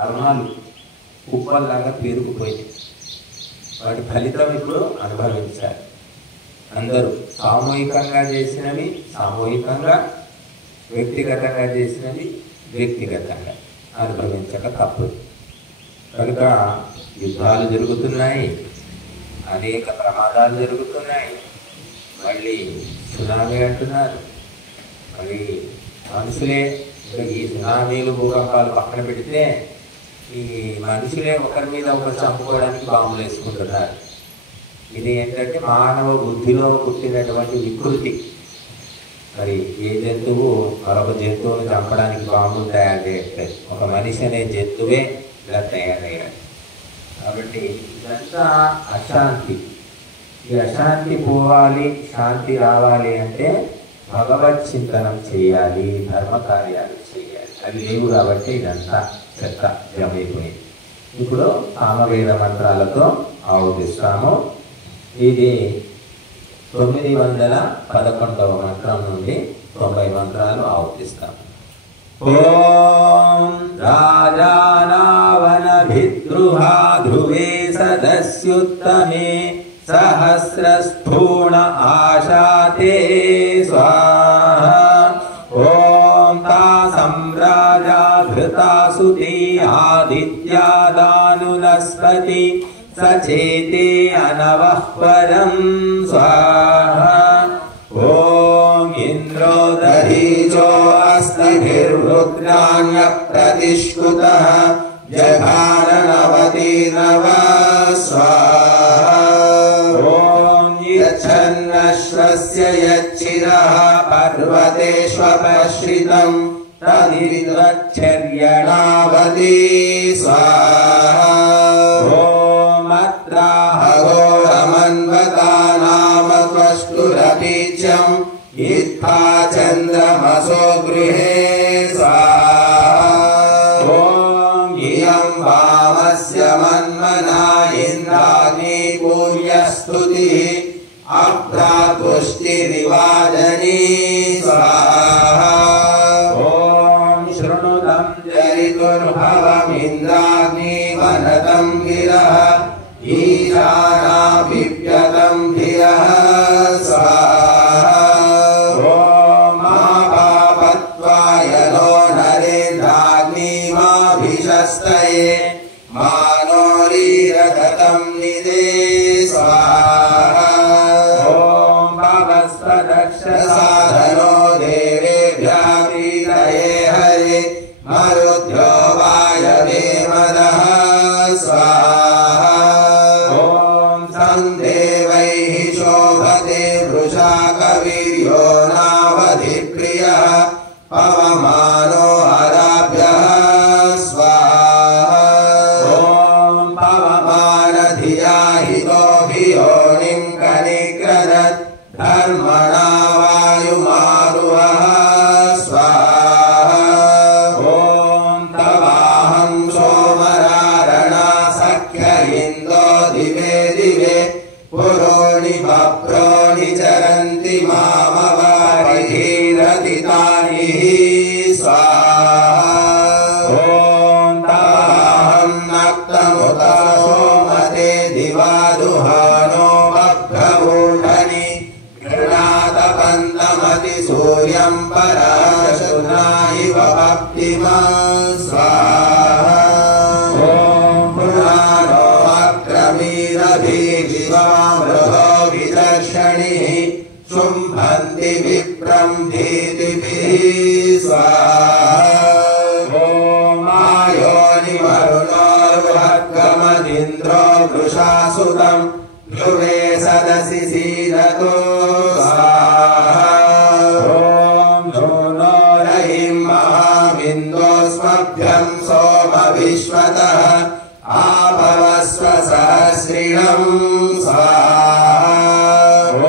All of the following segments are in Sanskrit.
కర్మాలు కుప్పల్లాగా పేరుకుపోయింది. వాటి ఫలితం ఇప్పుడు అనుభవించాలి. అందరూ సామూహికంగా చేసినవి సామూహికంగా, వ్యక్తిగతంగా చేసినవి వ్యక్తిగతంగా అనుభవించక తప్పదు. కనుక యుద్ధాలు జరుగుతున్నాయి, అనేక ప్రమాదాలు జరుగుతున్నాయి. మళ్ళీ సునామీ అంటున్నారు. మరి మనుషులే ఈ సునామీలు భూకంపాలు పక్కన పెడితే ఈ మనుషులే ఒకరి మీద ఒకరు చంపుకోవడానికి బాంబులు వేసుకుంటున్నారు. ఇది ఏంటంటే మానవ బుద్ధిలో పుట్టినటువంటి వికృతి. మరి ఏ జంతువు మరొక జంతువును చంపడానికి బాంబులు తయారు చేయట్లేదు. ఒక మనిషి అనే జంతువే ఇలా తయారయ్యాడు. కాబట్టి ఇదంతా అశాంతి. ఈ అశాంతి పోవాలి, శాంతి రావాలి అంటే భగవత్ చింతనం చేయాలి, ధర్మ కార్యాలు చేయాలి. అవి లేవు కాబట్టి ఇదంతా చెత్త జమైపోయింది. ఇప్పుడు సామవేద మంత్రాలతో ఆవుపిస్తాము. ఇది 911వ మంత్రం నుండి 90 మంత్రాలు ఆవుపిస్తాము. ఓం రాజానావన భిద్రుహా ధ్రువే సదస్యుత్తమే సహస్రస్థూణ ఆశాతే స్వాహా. ఓం తాసం రాజా ధృతాసుతే ఆదిత్యాదానులస్పతి సచేతే అనవఃపరం స్వాహా. ఓం ఇంద్రో దధీచో అస్తిభిర్రుద్రాణ్య ప్రతిష్కుతః జఘాననవతి నవ స్వాహా. ఓం యచ్చన్నశ్వస్య యచ్చిరః పర్వతేష్వపశ్రితం తదివిద్వచ్చర్యణావతి స్వాహా. ఓం అత్రాహఘోరమన్వతా నామ త్వష్టురపీచ్యం ఇత్థా చంద్రమసో గృహే స్వాహా. ఓం ఇయం వామస్య మన్మనా ఇంద్రాగ్ని పూర్యస్తుతిః అభ్రాతుష్టిరివాజనీ స్వాహా. ఓం శృణుతం చరితుర్భవమింద్రాగ్ని వనతం గిరః ఈశానాభివ్యతం ధియః స్వాహా. ఓం ఆపాపత్వాయ నో నరేంద్రాగ్నిమాభిషస్తయే మానోరీరగతం నిదే స్వాహా. ఓం భవస్వదక్షసాధనో దేవేభ్యः ప్రీతయే హరే మరుద్భ్యో వాయవే మదః స్వాహా. ఓం సందేవైః శోభతే వృషా కవిర్యో నావధిప్రియః పవమానో హరాభ్యः స్వాహా. ఓం పవమానధియా హితో యోనిం కనిక్రదత్ ధర్మణా వాయుమారుహః స్వాహా. ఓం తవాహం సోమరారణా సఖ్య ఇందో దివే దివే పురోణి బప్రోణి చరంతి మామవారిధీరతితాని స్వాహా. ఓం తవాహం నక్తముత సోమతే దివాదుహానో బభ్రవూఢని గృణాతపంతమతి సూర్యం పరాశునా ఇవ భక్తిమా స్వాహా. ఓం పురాణో అక్రమీరభీజివామృతో విదర్శణిః శుంభంతి విప్రం భీతిభిః స్వాహా. ఓం ఆయోనిమరుణోర్వహద్గమదింద్రో వృషాసుతం ధ్రువే సదసి సీదతో స్వాహా. ఓం నో రహిం మహావిందోస్మభ్యం సోమ విశ్వతః ఆభవస్వ సహస్రిణం స్వాహా.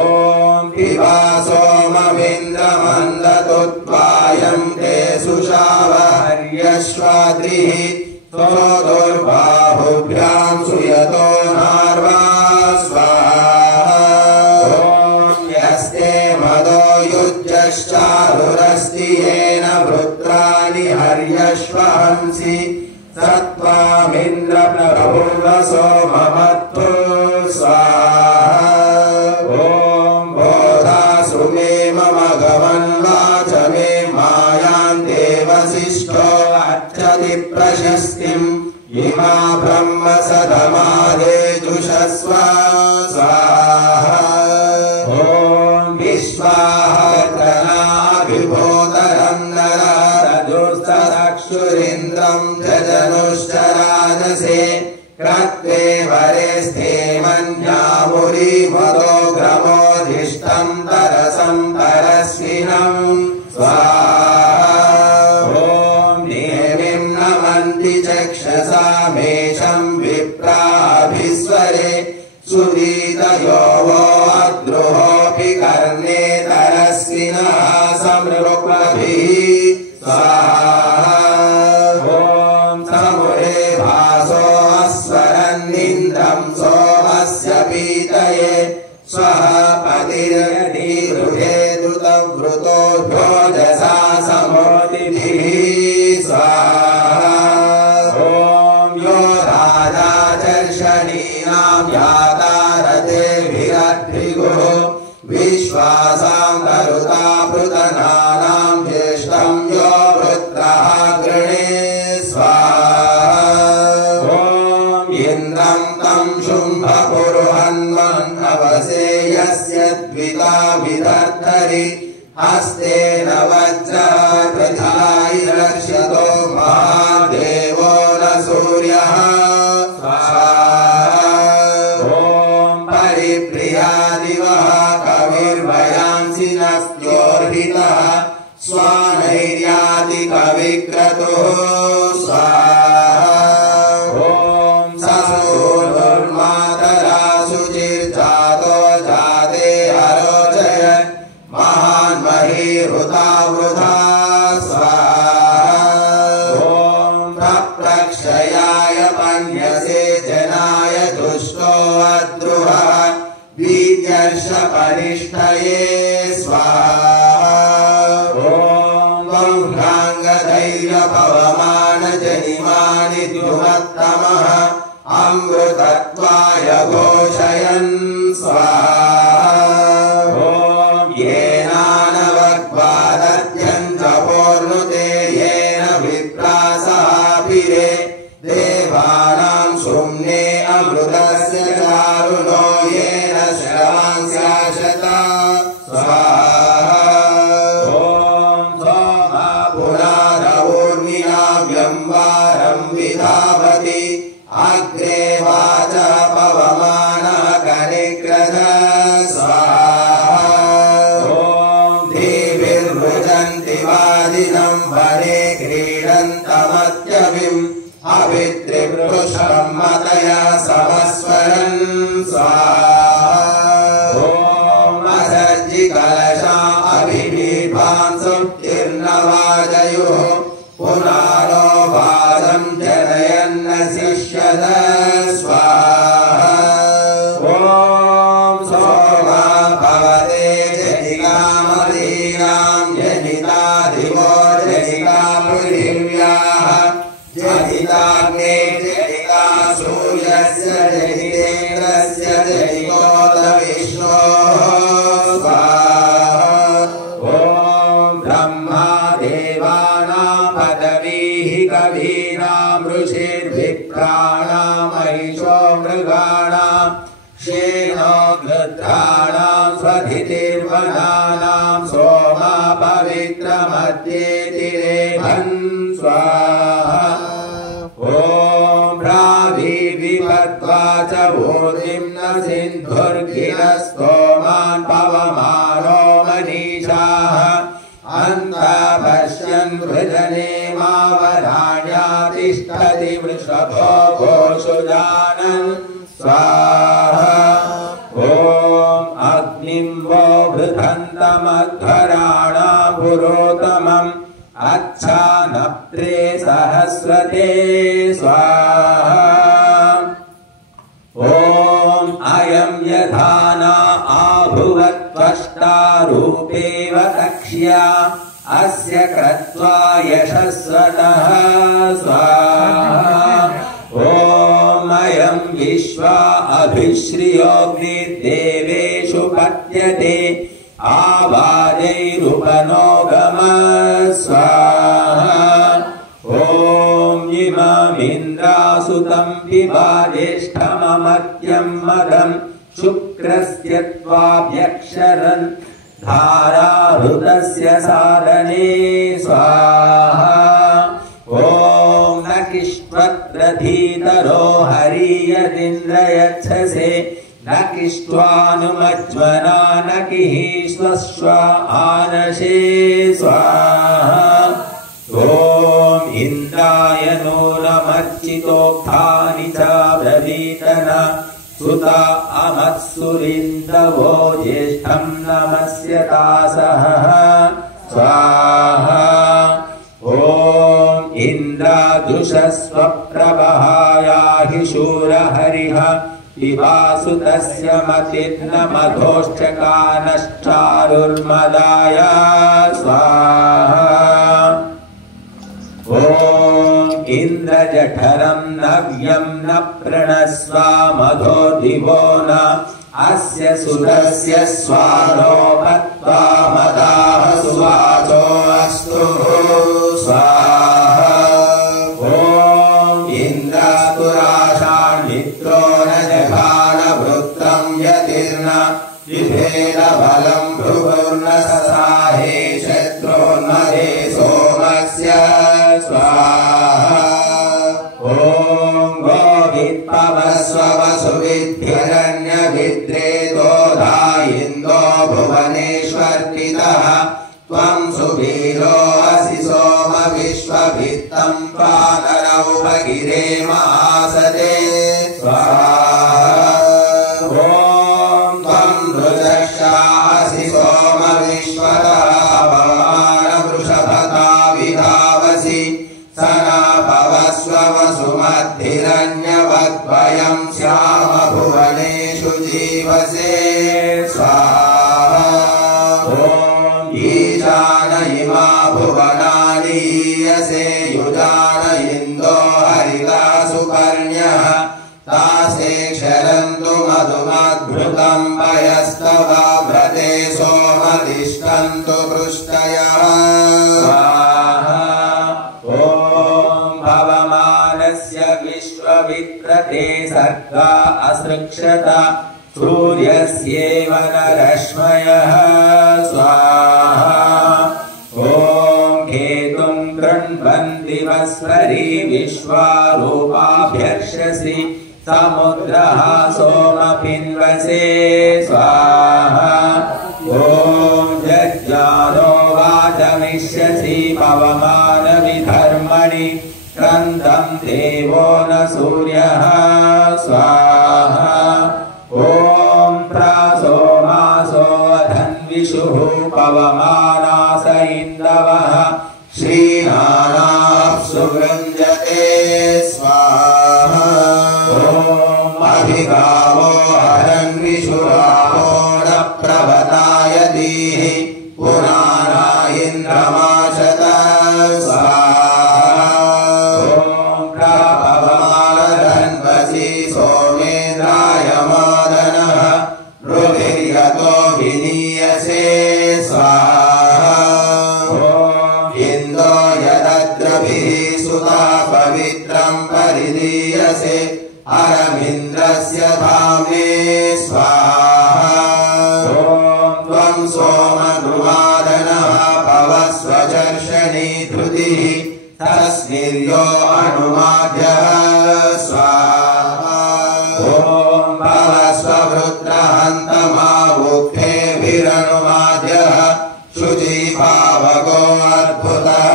ఓం పిబా సోమమింద్రమందతుత్వాయం తే సుషావహర్యశ్వాద్రిః స్తోదుర్బాహుభ్యాం సుయతో నార్వా స్వాహా. ఓం యస్తే మదో యుజ్యశ్చారురస్తి येन వృత్రాణి హర్యశ్వహంసి सत्त्वामिन्द्र प्रभुर्वसो ममत्तु स्वाहा ॐ बोधासु मे मम गमन्वाच मे मायान्तेवसिष्ठो अच्छति प्रशस्तिम् इमा ब्रह्म सदमादेजुषस्व स्वाहा ॐ विश्वाहकनाभिभूतरं नरारजुस्तरक्षुरिन्द्रं जजनुश्चराजसे क्रत्वे वरे स्थेमन्यामुरीमतो ग्रमोधिष्ठं तरसं परस्विनं स्वाहा ॐ नेमिं नमन्ति चक्षसा मेषं विप्राभिस्वरे सुदीतयो वो अद्रुहोऽपि कर्णे तरस्विनः समृक्भिः स्वाहा ॐ समुरे भासो अस्वरन्निन्द्रं सोमस्य पीतये स्वः पतिरनिरुहे दुतवृतोभ्यो जसा समोतिभिः स्वाहा ॐ यो राजा चर्षणीनां यातारतेभिरद्भिगुः विश्वासां करुतापृतनानां ज्येष्ठं यो वृत्रः गृणे स्वाहा ॐ इन्द्रं तं शुम्भपुरुहन्वन्नवसे यस्य द्विता विदर्धरि हस्तेन वज्रः पृथायिरक्ष्यतो महादेवो न सूर्यः स्वाहा ॐ परिप्रियादिवः कविर्भयांसि नस्त्योर्हितः स्वानैर्याति कविक्रतुः स्वाहा ॐ ससूनुर्मातरा शुचिर्जातो जाते अरोचय महान्महीरुता वृथा स्वाहा ॐ प्रक्षयाय पन्यसे जनाय दुष्टो अद्रुहः वीर्यर्षपरिष्ठये स्वाहा ॐ वह्नाङ्गधैर्यपवमानजनिमानि द्युमत्तमः अमृतत्वाय घोषयन् स्वाहा ॐ येनानवग्वादत्यन्तपोर्नुते येन विप्रासापिरे देवानां सुम्ने अमृतस्य चारुणो येन श्रवांस्याशता स्वाहा ॐ सोमा पुरारवूर्मिनाव्यं वारं विधावति अग्रे वाचः पवमानः कनिक्रध स्वाहा ॐ धीभिर्वृजन्ति वादिनं वने क्रीडन्तमत्यभिम् अभित्रिपुष्पं मतया समस्वरन् स्वाहा ॐ असर्जि कलशा अभिभीभां सुप्तिर्नवाजयुः पुराणो वादं जनयन्न शिष्यद स्वाहा ॐ सोमा भवते जनिकामदीनां जनिताधिवो जनिका पृथिव्याः जनिताग्ने जनिता सूर्यस्य जनितेन्द्रस्य जनितोत विष्णोः स्वाहा ॐ ब्रह्मा देवानां पदवीः कवीनां ऋषिर्विप्राणां महिषो मृगाणां शेनो गृध्राणां स्वधितिर्वनानां सोमा पवित्रमध्ये तिरेभन् स्वाहा ॐ भ्राभिविपद्वाच भूतिं न सिन्धुर्गिरस्तोमान् पवमानो मनीषाः अन्तपश्यन् वृजने मावराण्यातिष्ठति वृषभो गोषुजानन् स्वाहा ॐ अग्निं वो बृहन्तमध्वराणा पुरोतमम् अच्छानप्त्रे सहस्रते स्वाहा ॐ अयं यथा न आभुवत्व त्वष्टारूपेव कक्ष्या अस्य क्रत्वा यशस्वतः स्वाहा ॐ अयं विश्वा अभिश्रियोऽग्निर्देवेषु पत्यते आवाजैरुपनोगम स्वाहा ॐ इममिन्द्रासुतं पिबा ज्येष्ठममर्त्यं मदं शुक्रस्य त्वाभ्यक्षरन् धाराहृतस्य साधने स्वाहा ॐ नकिष्वत्रधीतरो हरीयदिन्द्रयच्छसे नकिष्ट्वानुमज्वना नकिः स्वश्वा आनशे स्वाहा ॐ इन्द्राय नूनमर्चितोक्तानि च ब्रवीतन सुता अमत्सुरिन्दवो ज्येष्ठं नमस्यतासः स्वाहा ॐ इन्द्रादृशस्वप्रभहायाहि शूरहरिः पिबासुतस्य मतिर्नमधोश्चकानश्चारुर्मदाय स्वाहा ॐ इन्द्रजठरं नव्यं न प्रणस्व मधो दिवो न अस्य सुरस्य स्वारोपत्वा मदाः सुवाचो अस्तु स्वाहा ॐ इन्द्रातुराशान्मित्रो न जघानवृत्तं यतिर्न विभेदबलं भ्रुवुर्न ससाहे शत्रोन्मदे सोमस्य स्वाहा ॐ गोवित्पवस्वसुविद्धिरण्यभिद्रेतो धायिन्दो भुवनेश्वर्तितः त्वं सुवीरो असि सोम विश्वभित्तं त्वानरौ भगिरे महासते स्वाहा ॐ त्वं मृजशासि सोम विश्वतः पवमानवृषभता विधावसि सनापवस्वसुमद्धिरन्यवद्वयं श्याम भुवनेषु जीवसे स्वाहा ॐ ईशान इमा भुवनानि ईयसे युजान इन्दो हरितासु पर्ण्यः तासे क्षरन्तु मधुमद्भृतं पयस्तव व्रते सोमतिष्ठन्तु पृष्टयः विश्वविक्रते सर्गा असृक्षत सूर्यस्येव न रश्मयः स्वाहा ॐ केतुं कृण्वन्ति वस्वरी विश्वारूपाभ्यर्षसि समुद्रः सोमपिन्वसे स्वाहा ॐ जज्ञानो वाचमिष्यसि पवमानविधर्मणि क्रन्दं देवो न सूर्यः स्वाहा ॐ प्रासोमासो धन्विषुः पवमानास इन्दवः श्रीनानाः सुवृञ्जते स्वाहा ॐ अभिगावो हरन्विषुरावो न प्रवताय धीः पुराणा इन्द्रमाशत स्वाहा सोमेन्द्राय मादनः रुधिर्यतो विनीयसे स्वाहा इन्दो यदद्रभिः सुता पवित्रं परिदीयसे अरमिन्द्रस्य धाम्ने स्वाहा त्वं सोमनुवादनः पवस्वचर्षणी धृतिः तस्मिर्यो अनुमाद्यः स्वाहा ॐ भवस्ववृत्रहन्तमावुक्थेभिरनुमाद्यः शुचिभावगो अद्भुतः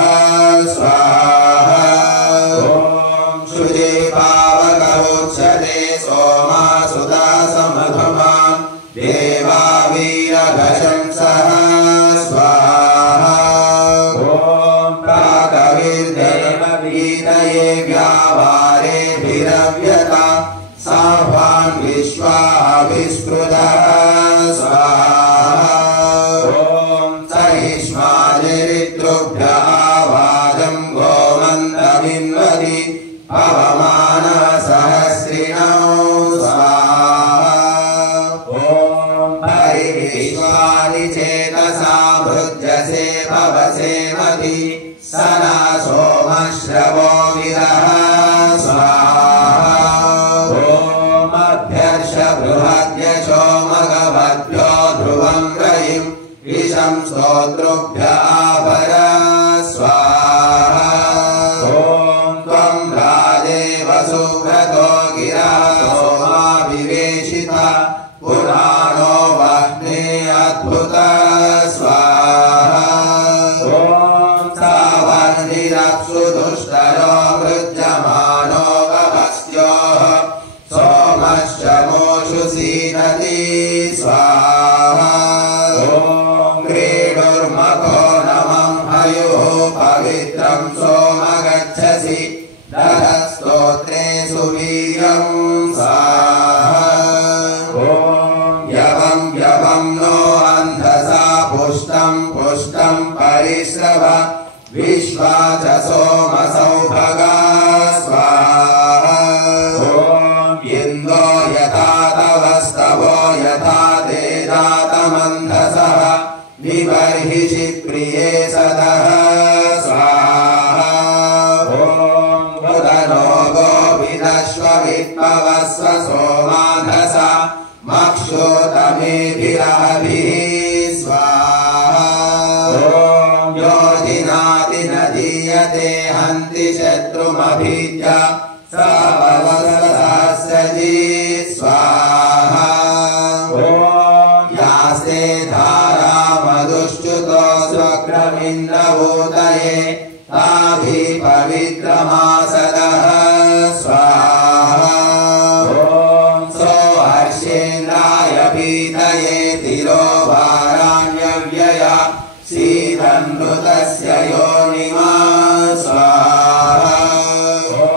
स्वाहा ॐ शुचिभावगोच्यते सोमासुता समधुमां देवावीरघशंसः स्वाहा वीतये व्यावारेभिरव्यता साभान् विश्वाभिस्पृतः स्वाहा श्रवो गिरः स्वाहा ॐ अभ्यर्ष बृहद्यशो मघवद्भ्यो ध्रुवं रयिं विषं स्तोतृभ्य आभर स्वाहा ॐ त्वं राजेव सुव्रतो गिरा सोमाविवेशिता पुराणो वह्ने अद्भुत स्वाहा ॐ सावर्णिरप्सु दुष्टरो मृज्यमानो गभस्योः सोमश्च मोषु सीदति स्वाहा ॐ क्रीडुर्मको नमं हयुः पवित्रं सोम गच्छसि दधस्तोत्रे सुवीर्यं स्वाहा ॐ यवं नो अन्धसा पुष्टं पुष्टं परिश्रव विश्वा च सोमसौभगा स्वाहा ॐ इन्दो यथा तवस्तवो यथा ते जातमन्धसः विबर्हिषि प्रिये सदः स्वाहा ॐ बुधनो गोविदश्व विप्पवस्व सोमाधसा मक्षोतमेभिरभिः स्वाहा ॐ योजिनाति न दीयते हन्ति शत्रुमभीत्य स भवसहस्रजी स्वाहा ॐ यास्ते धारा मधुश्च्युतो स्वक्रमिन्द्रभूतये ताभिः पवित्रमासदः स्वाहा ॐ सोऽहर्षेन्द्राय पीतये तिरो वाराण्यव्यया सीदन्नृतस्य योनिमा स्वाहा ॐ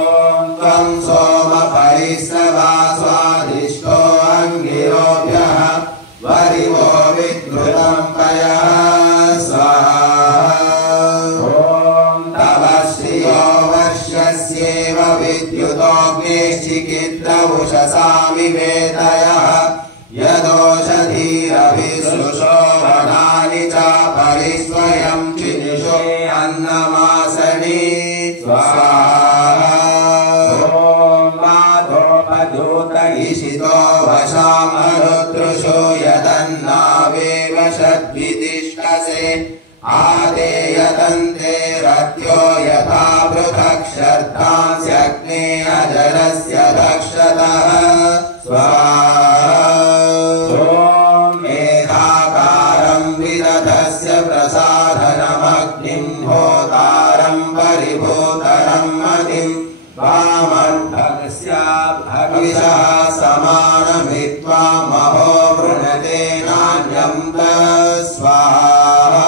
त्वं सोम परिस्रवा स्वादिष्टो अङ्गिरोभ्यः वरिवो विद्रुतं पयः स्वाहा ॐ तव श्रियो वर्ष्यस्येव विद्युतोऽग्निश्चिकित्रवुषसामिवेतयः यदोषधीरभिसृशो वनानि च परिस्वयं चिनुषो अन्नमासनि स्वाहा ॐ माधोपधूत इषितो वशामरुद्रुषो यदन्नावेव षड्वितिष्ठसे आदेयतन्ते रथ्यो यथा पृथक् शर्धांस्यग्ने अजरस्य दक्षतः स्वाहा ॐ मेधाकारं विदधस्य प्रसाधनमग्निं होतारं परिभूतरं मतिं वामर्भगस्य भविषः समानमित्वा महो वृणते नान्यं स्वाहा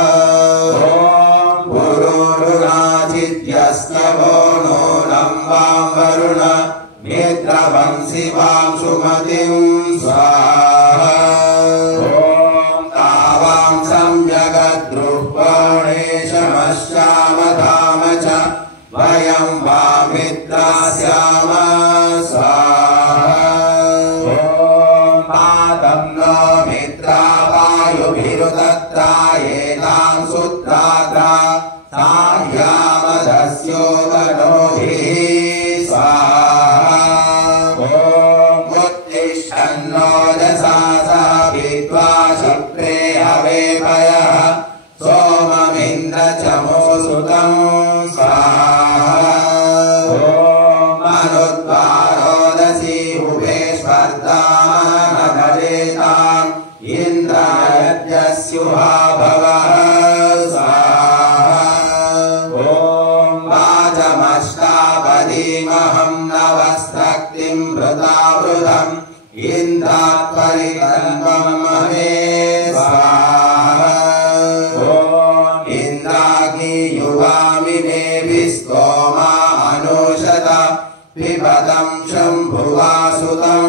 ॐ पुरुरुणाचित्यस्य वो नूनं वां वरुण नेत्रवंसि वां सुमतिं स्वाहा ॐ तावां सम्यगद्रुह्वाणेशमश्चामधाम च वयं वामित्रास्याम स्वाहा ॐ पादं नो मित्रा वायुभिरुदत्तायेतां सुत्रात्रा साह्यामधस्योगनोभिः स्वाहा ॐ उत्तिष्ठन्नोजसा सा विद्वा शुक्रे हवेभयः सोममिन्द्रचमोसुतं स्वाहा ॐ मनुद्वारोदसी उभे स्पर्धामनधरेताम् इन्द्रायज्ञस्युहा भवः स्वाहा ॐ वाचमष्टापदीमहं नवस्त्रक्तिं वृतावृतम् इन्द्रात् परिकल्पं महे स्वाहा ॐ इन्द्राग्नि युवामि मेभिस्तोमा अनुषत पिबतं शम्भुवासुतं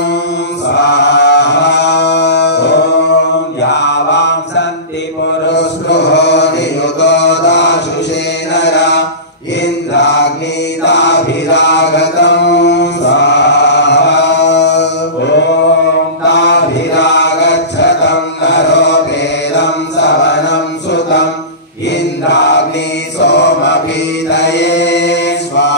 स्वाहा ॐ यावां सन्ति पुरुस्पृहो नियुतो दाशुषे नरा इन्द्राग्निताभिरागतं स्वाहा ॐ ताभिरागच्छतं नरो वेदं सवनं सुतम् इन्द्राग्नि सोमपीतये स्वाहा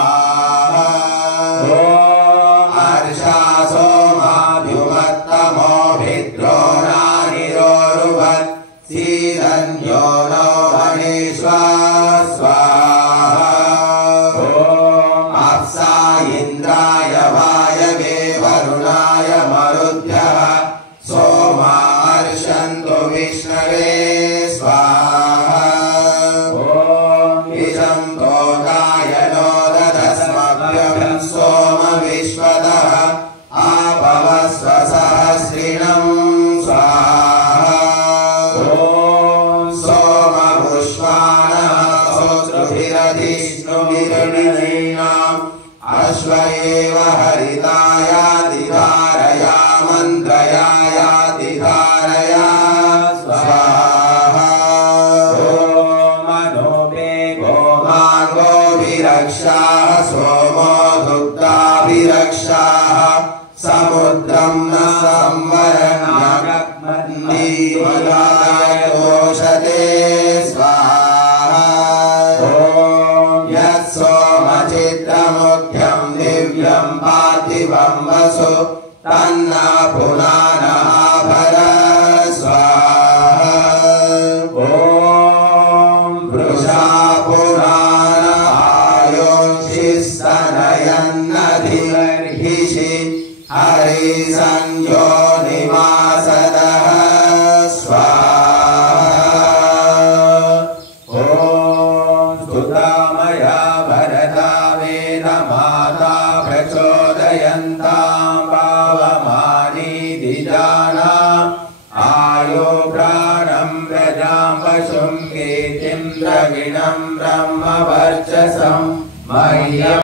विश्वतः आपव स्वसहस्रिणं स्वाहा ॐ सोमपुष्पाणः सोत्रुभिरधिष्णुभिर्निर्णीनाम् अश्वयेव हरितायातिधारया मन्त्रयातिधारया स्वाहा ॐ मनोपे गोमार्गोभिरक्षाः सोमो दुग्धाभिरक्षाः समुद्रं न संवरणागमन्नीवदायतोषते स्वाहा ॐ यत्सोमचित्रमुख्यं दिव्यं पार्थिवं वसु तन्ना पुनानः भर स्वाहा ॐ वृषा पुराण आयुषिस्तनयन्नधिर्हिषि हरिसंयो निवासदः स्वाहा ॐ स्तुतामया भरता वेदमाता प्रचोदयन्तां पावमानीदिजाना आयो प्राणं प्रजां पशुं कीर्तिं द्रविणं ब्रह्मवर्चसं मह्यम्